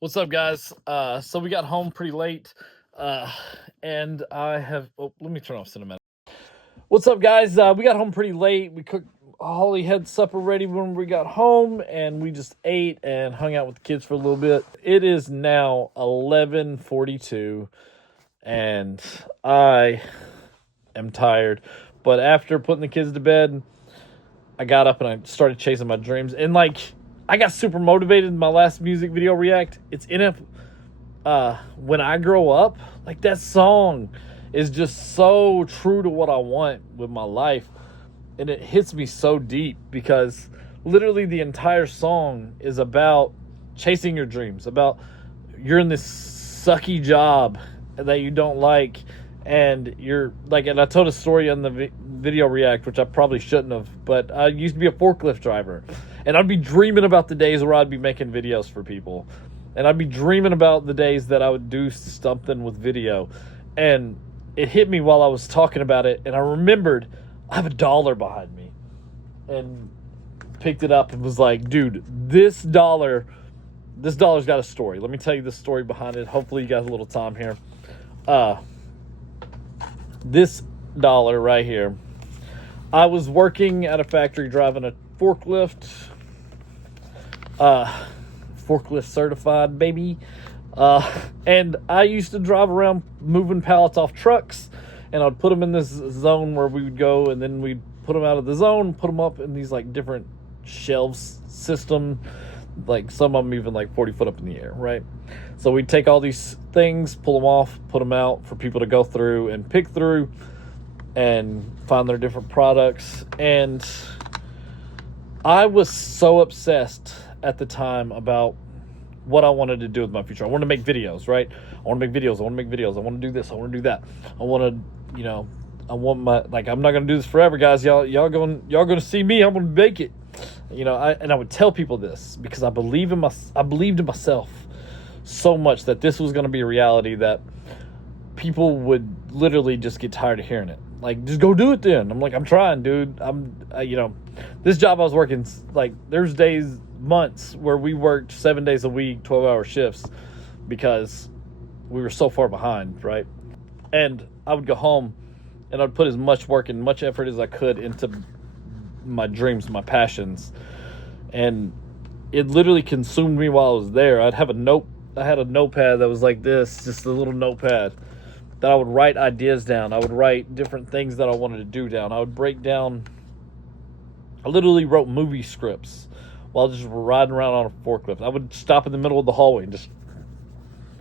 What's up, guys? So we got home pretty late, uh, and I have. Oh, let me turn off cinematic. What's up, guys? We got home pretty late. We cooked. Holly had supper ready when we got home, and we just ate and hung out with the kids for a little bit. It is now 11:42, and I am tired. But after putting the kids to bed, I got up and I started chasing my dreams. And I got super motivated in my last music video react. It's in it. When I grow up, like that song is just so true to what I want with my life. And it hits me so deep because literally the entire song is about chasing your dreams, about you're in this sucky job that you don't like, and you're like, and I told a story on the video react, which I probably shouldn't have, but I used to be a forklift driver, and I'd be dreaming about the days where I'd be making videos for people, and I'd be dreaming about the days that I would do something with video, and it hit me while I was talking about it, and I remembered I have $1 behind me, and picked it up and was like, dude, this dollar's got a story. Let me tell you the story behind it. Hopefully you got a little time here. This dollar right here, I was working at a factory driving a forklift, forklift certified, baby. And I used to drive around moving pallets off trucks, and I'd put them in this zone where we would go, and then we'd put them out of the zone, put them up in these like different shelves system, like some of them even like 40 foot up in the air, right? So we'd take all these things, pull them off, put them out for people to go through and pick through and find their different products. And I was so obsessed at the time about what I wanted to do with my future. I wanted to make videos, right? I want to make videos. I want to make videos. I want to do this. I want to do that. I want to, I want my, like, I'm not going to do this forever, guys. Y'all going to see me. I'm going to make it. I would tell people this because I believed in myself so much that this was going to be a reality that people would literally just get tired of hearing it. Like, just go do it then. I'm like, I'm trying, dude. This job I was working, like, there's months where we worked 7 days a week, 12-hour shifts because we were so far behind, right? And I would go home and I'd put as much work and much effort as I could into my dreams, my passions, and it literally consumed me while I was there. I had a notepad that was like this, just a little notepad that I would write ideas down. I would write different things that I wanted to do down. I would break down. I literally wrote movie scripts while just riding around on a forklift. I would stop in the middle of the hallway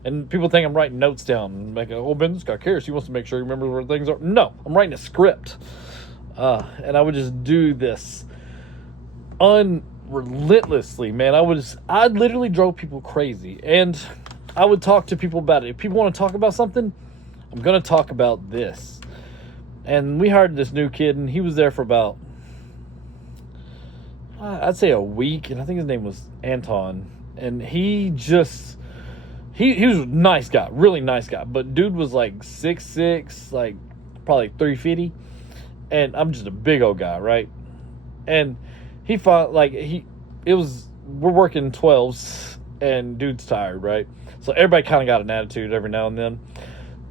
and people think I'm writing notes down and make Ben, this guy cares. He wants to make sure he remembers where things are. No, I'm writing a script. And I would just do this unrelentlessly, man. I literally drove people crazy, and I would talk to people about it. If people want to talk about something, I'm going to talk about this. And we hired this new kid, and he was there for about, I'd say a week, and I think his name was Anton. And he was a nice guy, really nice guy. But dude was like 6'6", like probably 350. And I'm just a big old guy, right? And he fought, we're working 12s, and dude's tired, right? So everybody kind of got an attitude every now and then.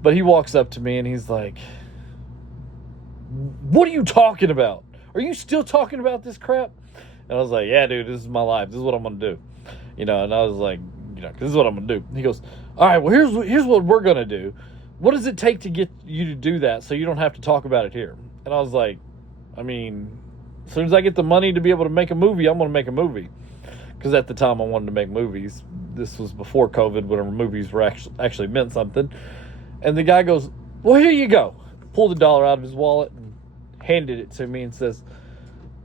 But he walks up to me and he's like, what are you talking about? Are you still talking about this crap? And I was like, yeah, dude, this is my life. This is what I'm going to do. And I was like, this is what I'm going to do. He goes, all right, well, here's what we're going to do. What does it take to get you to do that so you don't have to talk about it here? And I was like, as soon as I get the money to be able to make a movie, I'm going to make a movie. Because at the time I wanted to make movies. This was before COVID, when movies were actually meant something. And the guy goes, well, here you go. Pulled $1 out of his wallet and handed it to me and says,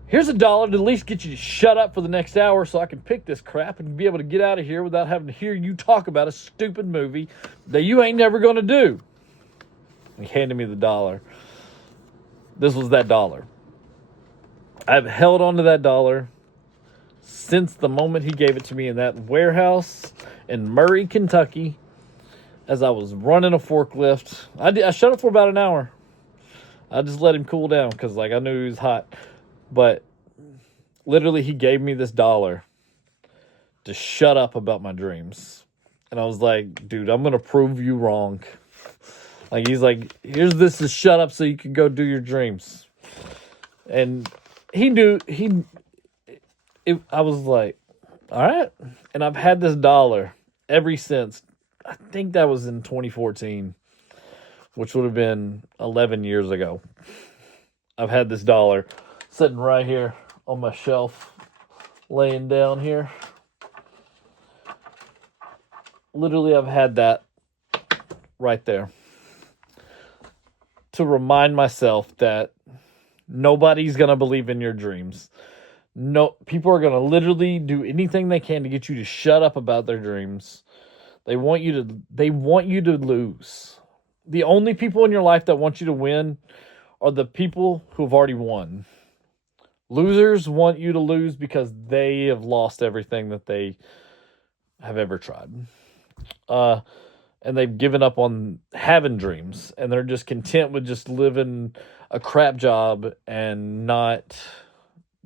here's $1 to at least get you to shut up for the next hour so I can pick this crap and be able to get out of here without having to hear you talk about a stupid movie that you ain't never going to do. He handed me the $1. This was that $1. I've held on to that $1 since the moment he gave it to me in that warehouse in Murray, Kentucky, as I was running a forklift. I shut up for about an hour. I just let him cool down because I knew he was hot. But literally, he gave me this $1 to shut up about my dreams. And I was like, dude, I'm going to prove you wrong. Like, he's like, here's this to shut up so you can go do your dreams. And he knew, I was like, all right. And I've had this dollar ever since. I think that was in 2014, which would have been 11 years ago. I've had this dollar sitting right here on my shelf, laying down here. Literally, I've had that right there to remind myself that nobody's going to believe in your dreams. No, people are going to literally do anything they can to get you to shut up about their dreams. They want you to lose. The only people in your life that want you to win are the people who have already won. Losers want you to lose because they have lost everything that they have ever tried. And they've given up on having dreams, and they're just content with just living a crap job and not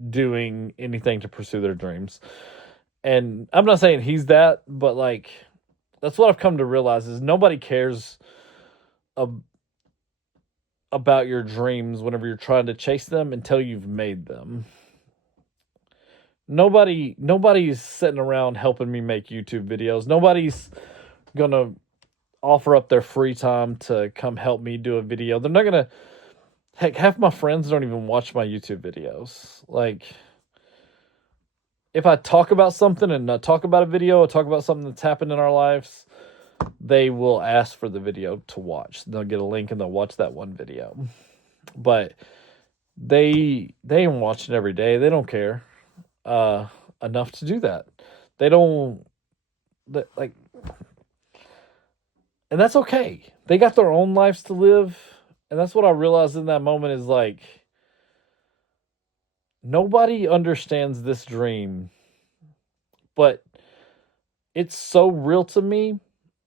doing anything to pursue their dreams. And I'm not saying he's that, but like, that's what I've come to realize is nobody cares about your dreams whenever you're trying to chase them until you've made them. Nobody's sitting around helping me make YouTube videos. Nobody's gonna offer up their free time to come help me do a video. They're not gonna. Heck, half my friends don't even watch my YouTube videos. Like, if I talk about something and not talk about a video or talk about something that's happened in our lives, they will ask for the video to watch. They'll get a link and they'll watch that one video. But they ain't watching every day. They don't care enough to do that. They don't like, and that's okay. They got their own lives to live. And that's what I realized in that moment is like, nobody understands this dream, but it's so real to me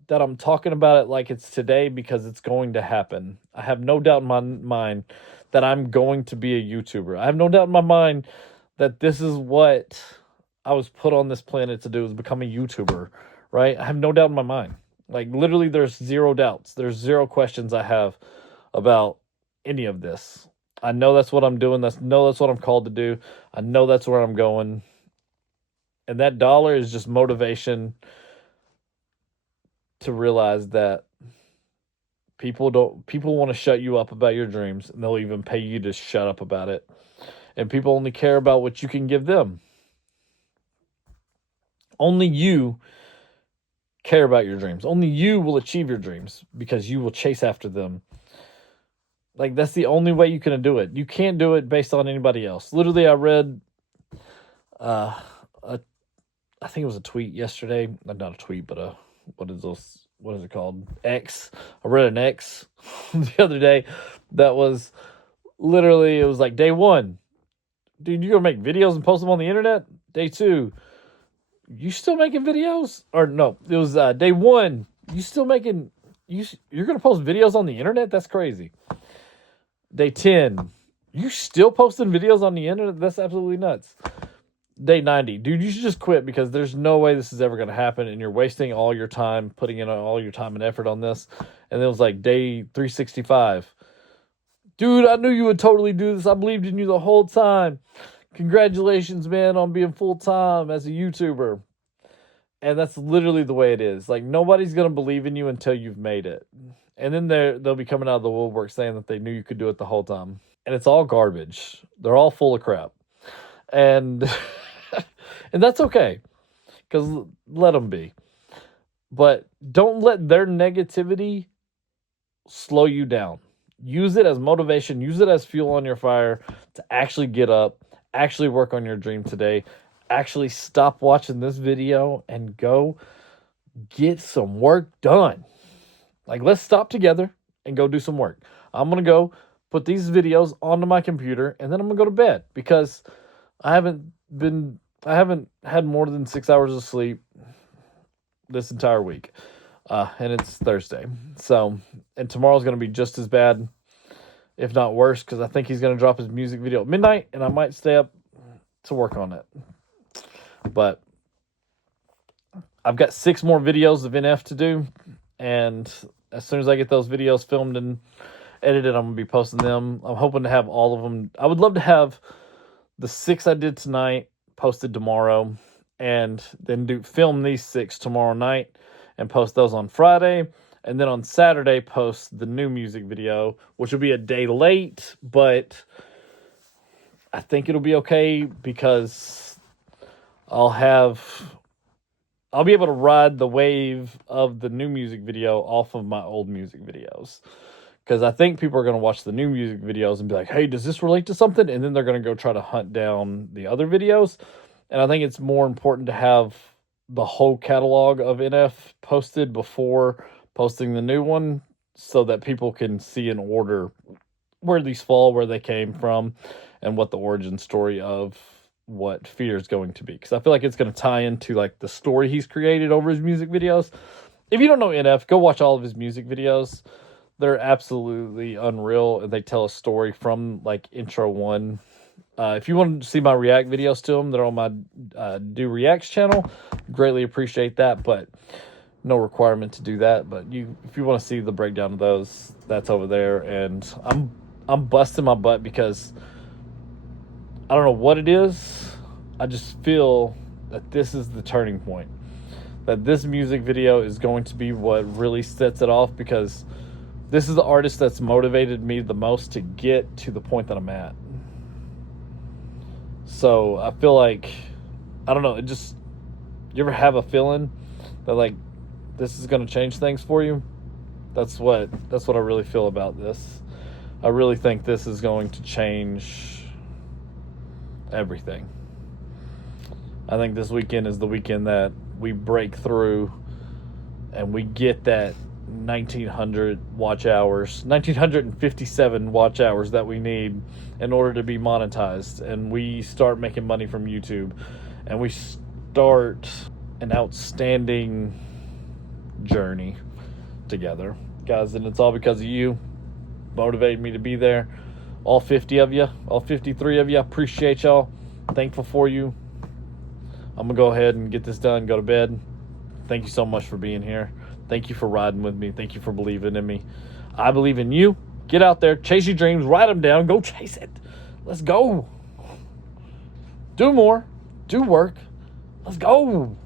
that I'm talking about it like it's today because it's going to happen. I have no doubt in my mind that I'm going to be a YouTuber. I have no doubt in my mind that this is what I was put on this planet to do, is become a YouTuber, right? I have no doubt in my mind. Like, literally, there's zero doubts. There's zero questions I have about any of this. I know that's what I'm doing. That's what I'm called to do. I know that's where I'm going. And that dollar is just motivation to realize that people want to shut you up about your dreams, and they'll even pay you to shut up about it. And people only care about what you can give them. Only you care about your dreams. Only you will achieve your dreams because you will chase after them. Like, that's the only way you can do it. You can't do it based on anybody else. Literally, I read, I think it was a tweet yesterday. Not a tweet, but what is it called? X. I read an X the other day that was literally, it was like, day 1, dude, you're going to make videos and post them on the internet? Day 2, you still making videos? Or no, it was day 1, you still making, you're going to post videos on the internet? That's crazy. Day 10, you still posting videos on the internet? That's absolutely nuts. Day 90, dude, you should just quit because there's no way this is ever going to happen, and you're wasting all your time, putting in all your time and effort on this. And it was like day 365. Dude, I knew you would totally do this. I believed in you the whole time. Congratulations, man, on being full-time as a YouTuber. And that's literally the way it is. Like, nobody's going to believe in you until you've made it. And then they'll be coming out of the woodwork saying that they knew you could do it the whole time. And it's all garbage. They're all full of crap. And and that's okay, because let them be. But don't let their negativity slow you down. Use it as motivation. Use it as fuel on your fire to actually get up, actually work on your dream today, actually stop watching this video and go get some work done. Like, let's stop together and go do some work. I'm going to go put these videos onto my computer, and then I'm going to go to bed because I haven't had more than 6 hours of sleep this entire week. And it's Thursday. So, and tomorrow's going to be just as bad, if not worse, because I think he's going to drop his music video at midnight, and I might stay up to work on it. But I've got 6 more videos of NF to do, and as soon as I get those videos filmed and edited, I'm going to be posting them. I'm hoping to have all of them. I would love to have the 6 I did tonight posted tomorrow, and then film these 6 tomorrow night and post those on Friday, and then on Saturday post the new music video, which will be a day late, but I think it'll be okay because I'll be able to ride the wave of the new music video off of my old music videos. Because I think people are going to watch the new music videos and be like, hey, does this relate to something? And then they're going to go try to hunt down the other videos. And I think it's more important to have the whole catalog of NF posted before posting the new one, so that people can see in order where these fall, where they came from, and what the origin story of what Fear is going to be. Because I feel like it's going to tie into like the story he's created over his music videos. If you don't know NF, go watch all of his music videos. They're absolutely unreal, and they tell a story from like intro one. If you want to see my react videos to them, they're on my Do Reacts channel. Greatly appreciate that, but no requirement to do that. But if you want to see the breakdown of those, that's over there. And I'm busting my butt because I don't know what it is. I just feel that this is the turning point. That this music video is going to be what really sets it off, because this is the artist that's motivated me the most to get to the point that I'm at. So I feel like, I don't know, you ever have a feeling that like this is going to change things for you? That's what I really feel about this. I really think this is going to change everything. I think this weekend is the weekend that we break through and we get that 1957 watch hours that we need in order to be monetized, and we start making money from YouTube, and we start an outstanding journey together, guys. And it's all because of you. Motivated me to be there. All 50 of you, all 53 of you, I appreciate y'all. Thankful for you. I'm gonna go ahead and get this done, go to bed. Thank you so much for being here. Thank you for riding with me. Thank you for believing in me. I believe in you. Get out there, chase your dreams, write them down, go chase it. Let's go. Do more, do work. Let's go.